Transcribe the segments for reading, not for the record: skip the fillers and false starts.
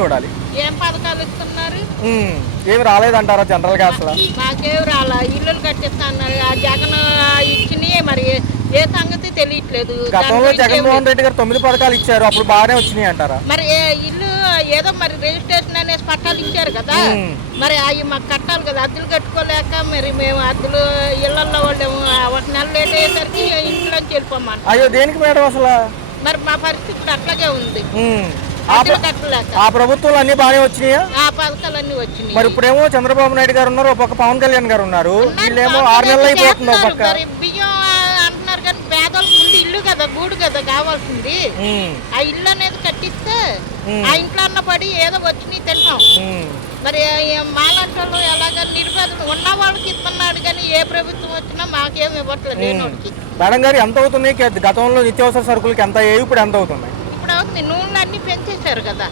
చూడాలి? ఏం పథకాలు ఇస్తున్నారు? ఏమి రాలేదంటారా జనరల్ గా? అసలు మాకేం రాలా. ఇల్లులు కట్టిస్తా అన్నారు. ఆ జగన్ ఇచ్చినాయి మరి ఏ సంగతి తెలియట్లేదు. గతంలో జగన్మోహన్ రెడ్డి గారు 9 పథకాలు ఇచ్చారు, అప్పుడు బాగానే వచ్చినాయి అంటారా? మరి ఇల్లు ఏదో మరి రిజిస్ట్రేషన్ అనేసి పట్టాలు ఇచ్చారు కదా, మరి అవి మాకు కట్టాలి కదా. అద్దెలు కట్టుకోలేక మరి మేము అద్దెలు ఇళ్లలో వాళ్ళేమో 1 నెల లేట్ అయ్యేసరికి ఇంట్లోంచి వెళ్ళిపోమని. అయ్యో, దేనికి మేడం అసలు? మరి మా పరిస్థితి ఇప్పుడు అట్లాగే ఉంది. ఆ ప్రభుత్వాలు అన్ని బాగానే వచ్చినాయా? ఆ పథకాలన్నీ వచ్చినాయి. మరి ఇప్పుడేమో చంద్రబాబు నాయుడు గారు ఉన్నారు, ఒక పక్క పవన్ కళ్యాణ్ గారు ఉన్నారు. వీళ్ళేమో 6 నెలలు అయిపోతుంది. ఒక పక్క బియ్యం అంటున్నారు కానీ పేదలకు ముందు ఇల్లు కదా, గూడు కదా కావాల్సింది. ఆ ఇల్లు అనేది కట్టిస్తే ఆ ఇంట్లో అన్న పడి ఏదో వచ్చినాయి తింటాం. మరి మాలాంటి వాళ్ళు ఎలాగ నిరుపేదలు ఉన్న వాళ్ళకి ఇస్తున్నాడు కానీ ఏ ప్రభుత్వం వచ్చినా మాకేం ఇవ్వట్లేదు. లేనోడికి మేడం గారు ఎంత అవుతున్నాయి? గతంలో నిత్యావసర సరుకులకి ఎంత అయ్యాయి, ఇప్పుడు ఎంత అవుతున్నాయి? ఇప్పుడు అవుతుంది. నూనెలు అన్ని పెంచేశారు కదా.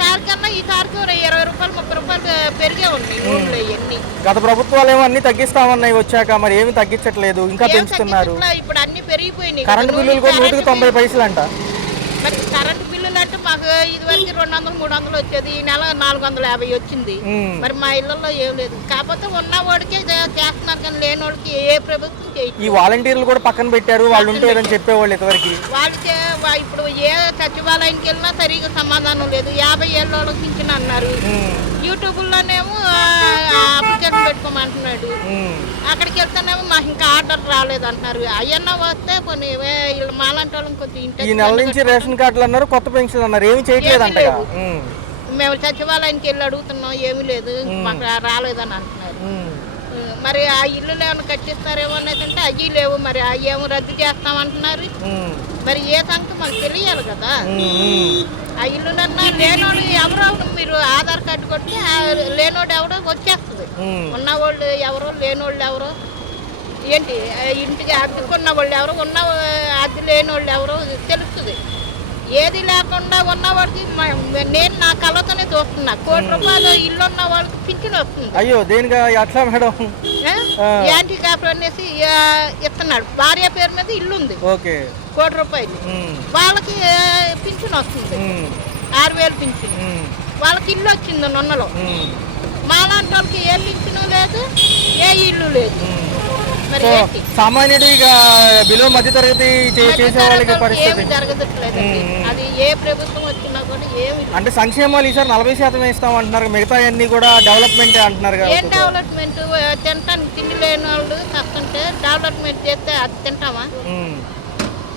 సార్ కన్నా ఈ సారికి 20 రూపాయలు 30 రూపాయలు పెరిగే ఉన్నాయి నూనెలు ఇవన్నీ. గత ప్రభుత్వాలు ఏమో అన్ని తగ్గిస్తామన్నాయి, వచ్చాక మరి ఏమి తగ్గించట్లేదు, ఇంకా పెంచుతున్నారు. ఇప్పుడు అన్ని పెరిగిపోయినాయి. కరెంట్ బిల్లులు కూడా 190 పైసలు అంట. మరి కరెంట్ బిల్లులు అంటే మాకు ఇదివరకు 200 300 వచ్చేది, ఈ నెల 450 వచ్చింది. మరి మా ఇళ్లలో ఏం లేదు. కాకపోతే ఉన్నవాడికే చేస్తున్నారు కానీ లేనివాడికి ఏ ప్రభుత్వం చేయదు. ఈ వాలంటీర్లు కూడా పక్కన పెట్టారు, వాళ్ళు ఉంటే ఏదని చెప్పేవాళ్ళు ఇదివరకు. వాళ్ళకే ఇప్పుడు ఏ సచివాలయానికి వెళ్ళినా సరిగా సమాధానం లేదు. 50 ఏళ్ళ వాళ్ళకి పింఛన్ అన్నారు. యూట్యూబ్లోనేమో అప్లికేషన్ పెట్టుకోమంటున్నాడు. అక్కడికి వెళ్తేనేమో మాకు ఇంకా ఆర్డర్ రాలేదు అంటున్నారు. అవన్నా వస్తే కొన్ని మాలాంటి వాళ్ళకి కొంచెం ఈ నెల నుంచి రేషన్ కార్డులు అన్నారు, కొత్త పెన్షన్ అన్నారు, ఏమి చేయట్లేదు అంట. మేము సచివాలయానికి వెళ్ళి అడుగుతున్నాం, ఏమీ లేదు, మాకు రాలేదని అంటున్నారు. మరి ఆ ఇల్లు ఏమైనా కట్టిస్తారేమో అనేదంటే అవి లేవు. మరి అవి ఏమో రద్దు చేస్తామంటున్నారు. మరి ఏ సంగతి మాకు తెలియాలి కదా. ఆ ఇల్లులన్నా లేనోడు ఎవరో, మీరు ఆధార్ కార్డు కొట్టి లేనోడు ఎవరో వచ్చేస్తుంది. ఉన్నవాళ్ళు ఎవరో లేనోళ్ళు ఎవరో, ఏంటి ఇంటికి అద్దెకున్న వాళ్ళు ఎవరో, ఉన్న అద్దె లేని వాళ్ళు ఎవరో తెలుస్తుంది. ఏది లేకుండా ఉన్నవాడికి నేను నా కళ్ళతోనే చూస్తున్నా. 1 కోటి రూపాయలు ఇల్లు ఉన్న వాళ్ళకి పింఛన్ వస్తుంది. అయ్యో, దేనిగా అట్లా మేడం? యాంటీ కాపర్ అనేసి ఇస్తున్నాడు. భార్య పేరు మీద ఇల్లు ఉంది, 1 కోటి రూపాయలు. వాళ్ళకి పింఛన్ వస్తుంది, 6000 పింఛన్. వాళ్ళకి ఇల్లు వచ్చింది నొన్నలో. మాలాంటి వాళ్ళకి ఏ పింఛను లేదు, ఏ ఇల్లు లేదు. సామాన్యుడిగా బిలో మధ్య తరగతి చేసే వాళ్ళకి పరిస్థితి జరగట్లేదు. అది ఏ ప్రభుత్వం వచ్చినా కూడా ఏమి అంటే సంక్షేమాలు ఈసారి 40% ఇస్తాం అంటున్నారు, మిగతా అన్ని కూడా డెవలప్మెంట్ అంటున్నారు. ఏం డెవలప్మెంట్? తింటానికి తిండి లేని వాళ్ళు కష్టంటే డెవలప్మెంట్ చేస్తే అది తింటామా?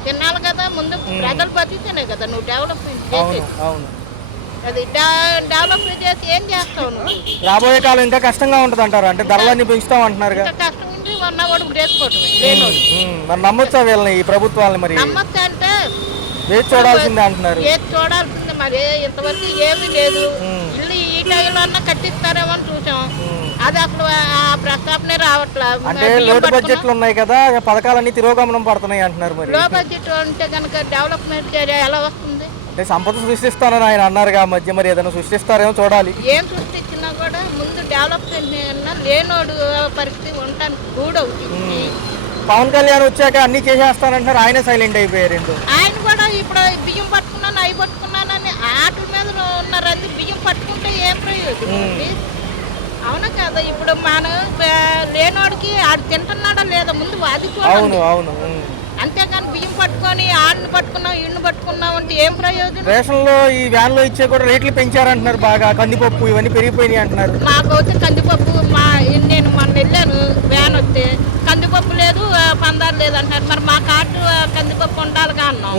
తినాలి కదా. ముందు ప్రజలు బతికితేనే కదా నువ్వు డెవలప్మెంట్ చేసేది. అది డెవలప్మెంట్ చేసి ఏం చేస్తావు నువ్వు? రాబోయే కాలం ఇంకా కష్టంగా ఉంటుంది అంటారు. అంటే ధరలన్నీ పెంచుతాం అంటున్నారు. కష్టం ఉంటే ఉన్నవాడు చేసుకోవటమే లేనోడు. మరి నమ్మొచ్చా వీళ్ళని, ఈ ప్రభుత్వాలని? మరి నమ్మొచ్చా అంటే వేచి చూడాల్సిందే అంటున్నారు. ఏది చూడాల్సిందే. మరి ఇంతవరకు ఏమీ లేదు. ఇల్లు ఈ టైంలో అన్నా కట్టిస్తారేమో అని చూసాం. అది అసలు ఆ ప్రస్తాపనే రావట్లేదు. అంటే లోటు బడ్జెట్లు ఉన్నాయి కదా, పథకాలన్నీ తిరోగమనం పడుతున్నాయి అంటున్నారు. మరి లో బడ్జెట్ అంటే కనుక డెవలప్మెంట్ ఎలా వస్తుంది? అంటే సంపద సృష్టిస్తానని ఆయన అన్నారుగా మధ్య, మరి ఏదైనా సృష్టిస్తారేమో చూడాలి. ఏం సృష్టించినా కూడా ముందు డెవలప్మెంట్ లేనోడు పరిస్థితి ఉండటానికి గూడవుతుంది. పవన్ కళ్యాణ్ వచ్చాక అన్ని చేసేస్తానంటారు, ఆయన సైలెంట్ అయిపోయారు. ఆయన కూడా ఇప్పుడు బియ్యం పట్టుకున్నాను అవి పట్టుకున్నానని ఆటల మీద ఉన్నారని బియ్యం పట్టుకుంటే ఏం ప్రయోజనం? అవునా కదా. ఇప్పుడు మనం లేనోడికి ఆడు తింటున్నాడా లేదా ముందు అది చూడండి. అంతేకాని బియ్యం పట్టుకొని ఆడిని పట్టుకున్నాం ఇన్ని పట్టుకున్నాం అంటే ఏం ప్రయోజనం? రేషన్ లో ఈ వ్యాన్ లో ఇచ్చే కూడా రేట్లు పెంచారంటున్నారు బాగా. కందిపప్పు ఇవన్నీ పెరిగిపోయినాయి అంటున్నారు. మాకు వచ్చే కందిపప్పు నేను మొన్న వెళ్ళాను, వ్యాన్ వస్తే కందిపప్పు లేదు, పందారు లేదు అంటారు. మరి మా కార్డు కందిపప్పు ఉండాలిగా అన్నాం.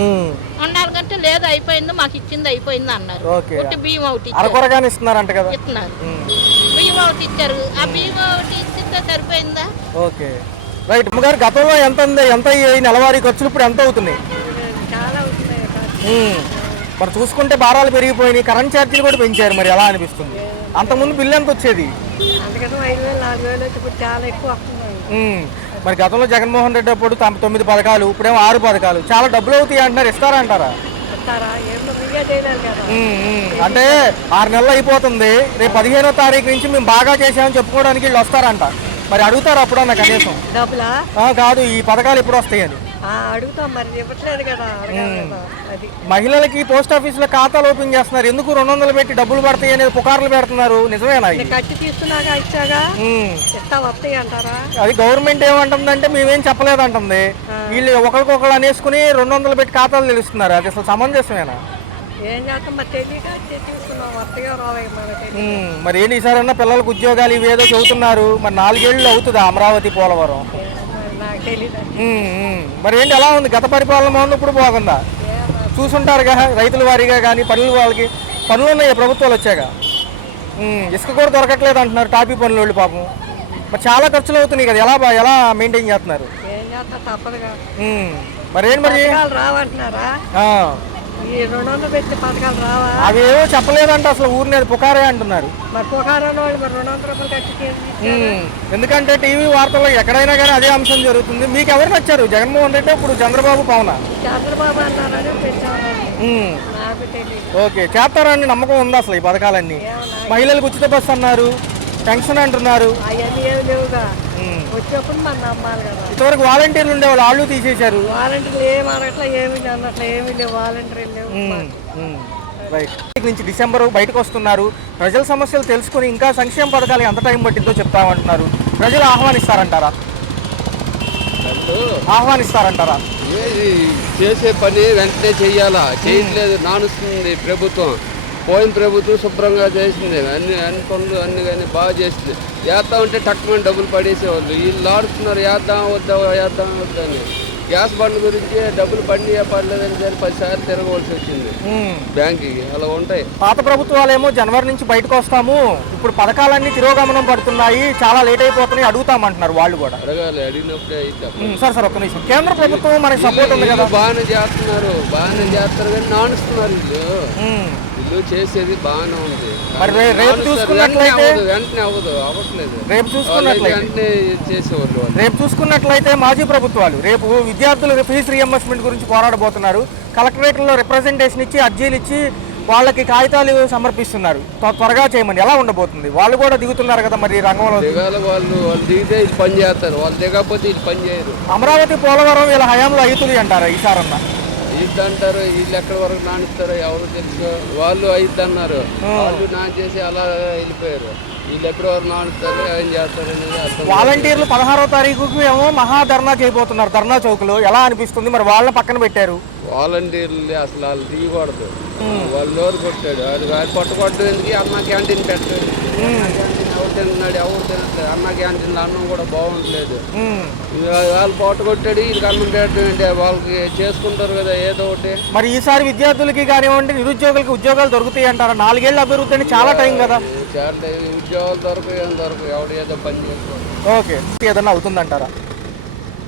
ఉండాలికంటే లేదు, అయిపోయింది, మాకు ఇచ్చింది అయిపోయింది అన్నారు. ఒకటి బియ్యం ఒకటి ఇస్తున్నారు. బియ్యం ఒకటి ఇచ్చారు. ఆ బియ్యం ఒకటి ఇచ్చితే సరిపోయిందా? Okay, right. అమ్మగారు గతంలో ఎంత నెలవారీ ఖర్చులు ఇప్పుడు ఎంత అవుతున్నాయి? మరి చూసుకుంటే భారాలు పెరిగిపోయినాయి, కరెంట్ ఛార్జీలు కూడా పెంచారు. మరి ఎలా అనిపిస్తుంది? అంతకుముందు బిల్లు ఎంత వచ్చేది? మరి గతంలో జగన్మోహన్ రెడ్డి అప్పుడు 9 పథకాలు, ఇప్పుడేమో 6 పథకాలు. చాలా డబ్బులు అవుతాయి అంటున్నారు, ఇస్తారంటారా? అంటే 6 నెలలు అయిపోతుంది, రేపు 15వ తారీఖు నుంచి మేము బాగా చేసామని చెప్పుకోవడానికి వీళ్ళు వస్తారంట. మరి అడుగుతారు అప్పుడన్నా కనీసం? కాదు, ఈ పథకాలు ఎప్పుడు వస్తాయని. అడుగుతాం మరి ఇవ్వట్లేదు కదా, అడగాలి కదా. అది మహిళలకి పోస్ట్ ఆఫీసులో ఖాతాలు ఓపెన్ చేస్తున్నారు, ఎందుకు 200 పెట్టి డబ్బులు పడతాయి అనేది పుకార్లు పెడుతున్నారు, నిజమేనా ఇది? కట్టి తీసుకున్నాగా ఇచ్చాగా ఉమ్. ఇస్తా వస్తాయి అంటారా? అది గవర్నమెంట్ ఏమంటుందంటే మేమేం చెప్పలేదంటుంది, వీళ్ళు ఒకరికొకరు అనేసుకుని 200 పెట్టి ఖాతాలు తెలుస్తున్నారు, అది అసలు సమంజసమేనా? ఏం చేస్తాం మరి తెలియక తీసుకున్నాం, వస్తాయో రావే మనకి. మరి ఏంటి ఈసారన్నా పిల్లలకు ఉద్యోగాలు ఇవేదో చెబుతున్నారు, మరి 4 ఏళ్ళు అవుతుంది అమరావతి పోలవరం. నాకు తెలియదు. మరి ఏంటి ఎలా ఉంది, గత పరిపాలన బాగుంది ఇప్పుడు బాగుందా? చూసుంటారు కదా రైతుల వారీగా కానీ పనులు, వాళ్ళకి పనులు ఉన్నాయి ప్రభుత్వాలు వచ్చాక. ఇసుక కూడా దొరకట్లేదు అంటున్నారు టాపీ పనులు వాళ్ళు పాపం. మరి చాలా ఖర్చులు అవుతున్నాయి కదా, ఎలా మెయింటైన్ చేస్తున్నారు? ఏం చేస్తా తప్పదుగా. మరి ఏంటి మరి రావంటున్నారా? ఈ 200 పెట్టి పథకాలు రావా? అవి ఏవో చెప్పలేదంటే అసలు ఊరిని పుకారే అంటున్నారు. మరి పుకారాన్ని వాళ్ళు మరి 200 రూపాయలు కట్టి ఎందుకంటే టీవీ వార్తల్లో ఎక్కడైనా కానీ అదే అంశం జరుగుతుంది. మీకు ఎవరు నచ్చారు, జగన్మోహన్ రెడ్డి ఇప్పుడు చంద్రబాబు పవన్? చంద్రబాబు అన్నారని పెట్టారు, నాకు తెలియదు. ఓకే, చేస్తారని నమ్మకం ఉంది అసలు ఈ పథకాలన్నీ? మహిళలకు ఉచిత బస్సు అన్నారు, పెన్షన్ అంటున్నారు, అవన్నీ ఏమి లేవుగా. వచ్చేప్పుడు మనం నమ్మాలి కదా. ఇంతవరకు వాలంటీర్లు ఉండేవాళ్ళు, వాళ్ళు తీసేశారు. వాలంటీర్లు ఏం అన్నట్లు ఏమి అన్నట్లు ఏమీ లేవు, వాలంటీర్లు లేవు. రైట్ నుంచి డిసెంబర్ బయటకు వస్తున్నారు, ప్రజల సమస్యలు తెలుసుకుని ఇంకా సంక్షేమ పథకాలు ఎంత టైం పట్టిందో చెప్తామంటున్నారు. ప్రజలు ఆహ్వానిస్తారంటారా? చేసే పని వెంటనే చెయ్యాలా, చేయట్లేదు, నానుస్తుంది ప్రభుత్వం. పోయిన ప్రభుత్వం శుభ్రంగా చేసింది, అన్ని పనులు అన్ని కానీ బాగా చేసింది. చేస్తా ఉంటే టక్కుమని డబ్బులు పడేసేవాళ్ళు, వీళ్ళు ఆడుతున్నారు వేద్దాం వద్దని. గ్యాస్ బండ్ల గురించి డబ్బులు పండి పడలేదని సరే 10 సార్లు తిరగవలసి వచ్చింది బ్యాంక్కి. అలా ఉంటాయి. పాత ప్రభుత్వాలేమో జనవరి నుంచి బయటకు వస్తాము, ఇప్పుడు పథకాలన్నీ తిరోగమనం పడుతున్నాయి, చాలా లేట్ అయిపోతున్నాయి, అడుగుతామంటున్నారు వాళ్ళు కూడా. అడగాలి, అడిగినప్పుడే అయితే. సార్ ఒక్క నిమిషం, కేంద్ర ప్రభుత్వం మనకి సపోర్ట్ ఉంది కదా? బాగానే చేస్తారు కానీ నానుస్తున్నారు వీళ్ళు చేసేది బాగానే ఉంది. మరి రేపు చూసుకున్నట్లయితే వెంటనే అవ్వట్లేదు. రేపు చూసుకున్నట్లయితే మాజీ ప్రభుత్వాలు రేపు విద్యార్థులు ఫీజు రీఎంబర్స్మెంట్ గురించి పోరాడబోతున్నారు. కలెక్టరేట్లో రిప్రజెంటేషన్ ఇచ్చి అర్జీలు ఇచ్చి వాళ్ళకి కాగితాలు సమర్పిస్తున్నారు, త్వరగా చేయమని. ఎలా ఉండబోతుంది? వాళ్ళు కూడా దిగుతున్నారు కదా మరి రంగంలో. వాళ్ళు దిగితే ఇది పని చేస్తారు, వాళ్ళు దిగకపోతే ఇది పని చేయరు. అమరావతి పోలవరం వీళ్ళ హయాంలో అవుతుంది అంటారా ఈసారన్నా? అంటారు, వీళ్ళు ఎక్కడి వరకు నానిస్తారో ఎవరు తెలుసు. వాళ్ళు అన్నారు, వాళ్ళు నాన్ చేసి అలా వెళ్ళిపోయారు. వీళ్ళు ఎప్పటి వరకు నానుతారు, ఏం చేస్తారు అనేది. వాలంటీర్లు 16వ తారీఖుకి ఏమో మహాధర్నా చేయబోతున్నారు ధర్నా చౌక్లో, ఎలా అనిపిస్తుంది? మరి వాళ్ళని పక్కన పెట్టారు. వాలంటీర్లు అసలు వాళ్ళు దిగకూడదు, వాళ్ళు నోరు కొట్టాడు. అది కొట్టకూడదు, ఎందుకు అన్న క్యాంటీన్ పెట్టాడు. ఎవరు తింటున్నాడు, ఎవరు తినట్లేదు. అన్న క్యాంటీన్లో అన్నం కూడా బాగుండలేదు. వాళ్ళు పొట్ట కొట్టాడు, వీళ్ళకి అన్నం పెట్టడం అంటే వాళ్ళకి చేసుకుంటారు కదా ఏదో ఒకటి. మరి ఈసారి విద్యార్థులకి కానివ్వండి, నిరుద్యోగులకి ఉద్యోగాలు దొరుకుతాయి అంటారా? 4 ఏళ్ళ అభివృద్ధి అంటే చాలా టైం కదా. చాలా ఉద్యోగాలు దొరకవు, ఎవడు ఏదో పని చేసుకోవాలి. ఓకే, ఏదన్నా అవుతుందంటారా?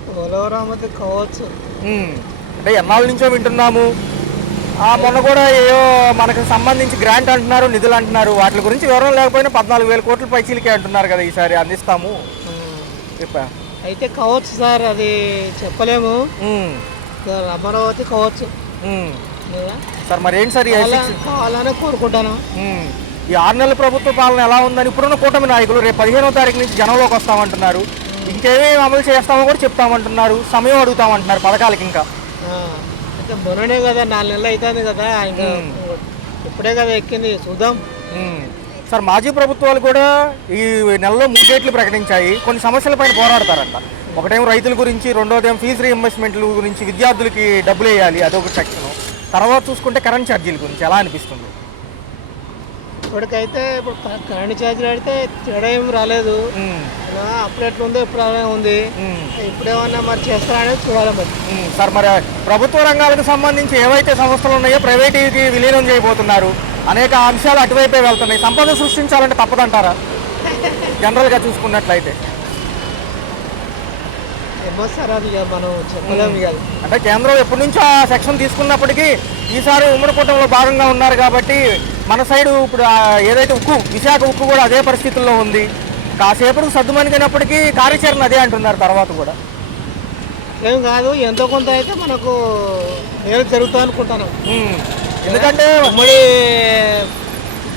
పోలవరం కావచ్చు అంటే ఎన్నాళ్ళ నుంచో వింటున్నాము. మొన్న కూడా ఏవో మనకు సంబంధించి గ్రాంట్ అంటున్నారు, నిధులు అంటున్నారు, వాటి గురించి వివరం లేకపోయినా 14,000 కోట్ల పైచీలకే అంటున్నారు కదా ఈసారి అందిస్తాము అయితే కావచ్చు సార్, అది చెప్పలేము. అమరావతి కావచ్చు సార్. మరి ఏంటి సార్ కావాలనే కోరుకుంటాను. ఈ 6 నెలల ప్రభుత్వ పాలన ఎలా ఉందని ఇప్పుడున్న కూటమి నాయకులు రేపు 15వ తారీఖు నుంచి జనంలోకి వస్తామంటున్నారు, ఇంకేమేమి అమలు చేస్తామో కూడా చెప్తామంటున్నారు, సమయం అడుగుతామంటున్నారు పథకాలకి. ఇంకా అయితే మొన్ననే కదా 4 నెలలు అవుతుంది కదా, ఇంకా ఇప్పుడే కదా ఎక్కింది, చూద్దాం. సార్ మాజీ ప్రభుత్వాలు కూడా ఈ నెలలో 3 డేట్లు ప్రకటించాయి, కొన్ని సమస్యల పైన పోరాడతారంట. ఒకటేమో రైతుల గురించి, రెండోదేమో ఫీజు రీఎంబర్స్మెంట్ల గురించి, విద్యార్థులకి డబ్బులు వేయాలి, అదొక సెక్షన్. తర్వాత చూసుకుంటే కరెంట్ ఛార్జీల గురించి ఎలా అనిపిస్తుంది? ఇప్పటికైతే ఇప్పుడు కరెంట్ ఛార్జీలు అడితే తేడా ఏం రాలేదు, అప్పుడు ఎట్లుందో ఇప్పుడు అలానే ఉంది. ఇప్పుడేమన్నా మరి చేస్తారా అనేది చూడాలి మరి. సార్ మరి ప్రభుత్వ రంగాలకు సంబంధించి ఏవైతే సంస్థలు ఉన్నాయో ప్రైవేటీకి విలీనం చేయబోతున్నారు, అనేక అంశాలు అటువైపే వెళ్తున్నాయి. సంపద సృష్టించాలంటే తప్పదంటారా జనరల్గా చూసుకున్నట్లయితే? ఏమో సార్, అది మనం చెప్పలేము కాదు. అంటే కేంద్రం ఎప్పటి నుంచో ఆ సెక్షన్ తీసుకున్నప్పటికీ ఈసారి ఉమ్మడి కూటమిలో భాగంగా ఉన్నారు కాబట్టి మన సైడు ఇప్పుడు ఏదైతే ఉక్కు, విశాఖ ఉక్కు కూడా అదే పరిస్థితుల్లో ఉంది. కాసేపటికి సర్దుమణిగినప్పటికీ కార్యాచరణ అదే అంటున్నారు తర్వాత కూడా. ఏం కాదు, ఎంతో కొంత అయితే మనకు మేలు జరుగుతుంది అనుకుంటాను. ఎందుకంటే ఉమ్మడి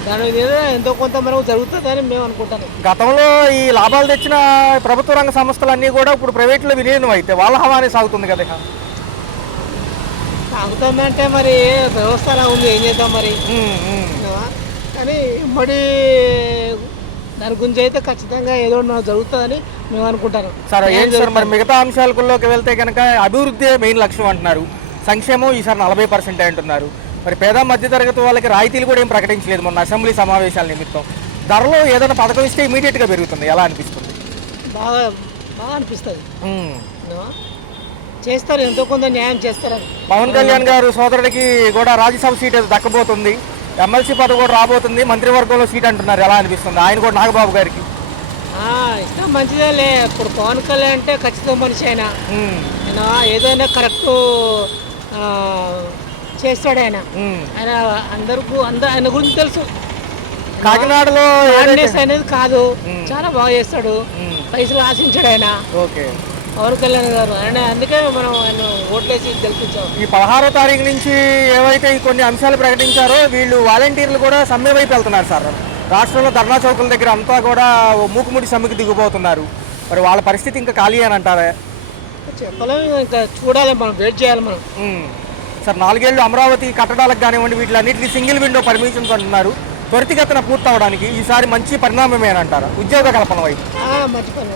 దాని మీద ఎంతో కొంత మనకు జరుగుతుందని మేము అనుకుంటాను. గతంలో ఈ లాభాలు తెచ్చిన ప్రభుత్వ రంగ సంస్థలన్నీ కూడా ఇప్పుడు ప్రైవేట్లో విలీనం అయితే వాళ్ళ హవానే సాగుతుంది కదా. సాగుతుందంటే మరి వ్యవస్థ అలా ఉంది, ఏం చేద్దాం మరి. కానీ మరి దాని గురించి అయితే ఖచ్చితంగా ఏదో జరుగుతుందని మేము అనుకుంటాను. సరే ఏంటి సార్ మరి మిగతా అంశాలలోకి వెళ్తే కనుక అభివృద్ధి మెయిన్ లక్ష్యం అంటున్నారు, సంక్షేమం ఈసారి 40% అంటున్నారు. మరి పేద మధ్యతరగతి వాళ్ళకి రాయితీలు కూడా ఏం ప్రకటించలేదు మొన్న అసెంబ్లీ సమావేశాల నిమిత్తం. ధరలో ఏదైనా పథకం ఇస్తే ఇమీడియట్గా పెరుగుతుంది, ఎలా అనిపిస్తుంది? బాగా బాగా అనిపిస్తుంది. చేస్తారు, ఎంతో కొంత న్యాయం చేస్తారని. పవన్ కళ్యాణ్ గారు సోదరుడికి కూడా రాజ్యసభ సీట్ దక్కబోతుంది, ఎమ్మెల్సీ పదవి కూడా రాబోతుంది, మంత్రివర్గంలో సీట్ అంటున్నారు, ఎలా అనిపిస్తుంది? ఆయన కూడా నాగబాబు గారికి ఇష్టం మంచిదేలే. ఇప్పుడు పవన్ కళ్యాణ్ అంటే ఖచ్చితంగా మనిషి ఆయన ఏదైనా కరెక్ట్ చేస్తాడు. ఆయన ఆయన ఆయన గురించి తెలుసు. కాకినాడలో అనేది కాదు, చాలా బాగా చేస్తాడు, పైసలు ఆశించాడు ఆయన. ఓకే, పవన్ కళ్యాణ్ గారు ఆయన, అందుకే మనం ఆయన ఓట్లేసి గెలిపించాం. ఈ 16వ తారీఖు నుంచి ఏవైతే కొన్ని అంశాలు ప్రకటించారో వీళ్ళు వాలంటీర్లు కూడా సమ్మె వైపు వెళ్తున్నారు సార్. రాష్ట్రంలో ధర్నా చౌకుల దగ్గర అంతా కూడా మూకుముడి సమ్మెకి దిగిపోతున్నారు. మరి వాళ్ళ పరిస్థితి ఇంకా ఖాళీ అని అంటారా? చెప్పలేము, ఇంకా చూడాలి, మనం వెయిట్ చేయాలి మనం. సార్ 4 ఏళ్ళు అమరావతి కట్టడాలకు కానివ్వండి వీటిలన్నింటినీ సింగిల్ విండో పర్మిషన్స్ అంటున్నారు, త్వరితగతిన పూర్తి అవడానికి ఈసారి మంచి పరిణామమే అని అంటారా ఉద్యోగ కల్పన వైపు? మంచి పని.